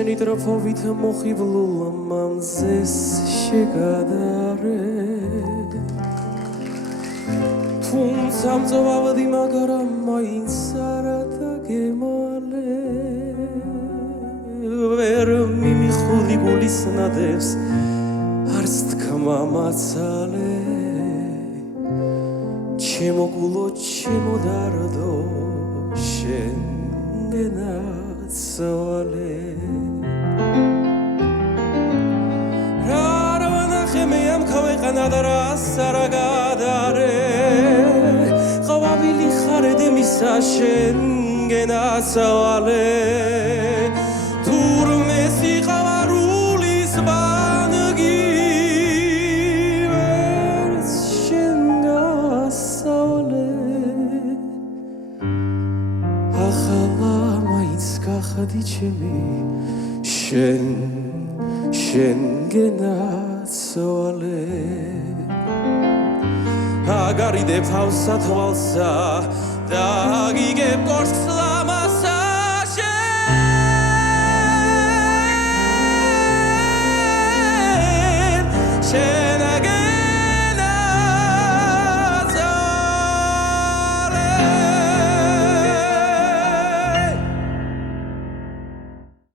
შენი ტროფოვით მოხიბლულ მამზეს შეგადარე თუმცა მწვავდი მაგრამ მაინც არა დაგემალე ვერ მიმიხული გულის ნადევს არც თქმა მაცალე ჩემო გულო ჩემო დარდო შენგენაცვალე რა ვნახე მე ამ ქვეყანა და რას არა გადარე ყვავილი ხარდ მისა შენგენაცვალე თურმე სიყვარულის ბანგი ვერც შენგასავლე ახლა მაინც გახდი ჩემი შენგენაცვალე აგარიდებ ავსა თვალსა და აგიგებ კოშკს